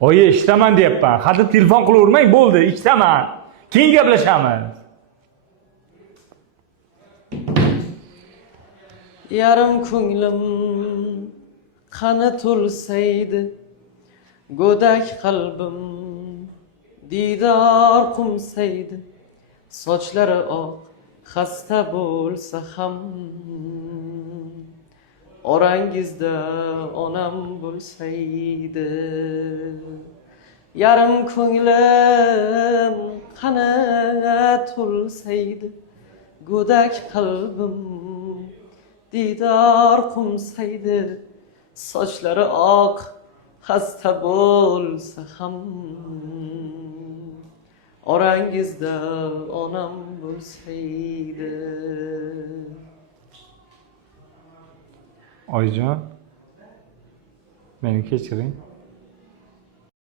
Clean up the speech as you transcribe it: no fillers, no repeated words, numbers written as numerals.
Oyi, ishdaman deyapman. Hadi telefon qilavermang, bo'ldi, ishdaman. Keyin gaplashamiz. Yarım ko'nglim qani to'lsaydi, go'dak qalbim didor qumsaydi, sochlari oq xasta bo'lsa ham, orangizda onam bo'lsaydi. Yarım ko'nglim qani to'lsaydi, go'dak qalbim didor qumsaydi, sochlari oq xasta bo'lsa ham, orangizda onam bo'lsaydi. Oyijon, meni kechiring.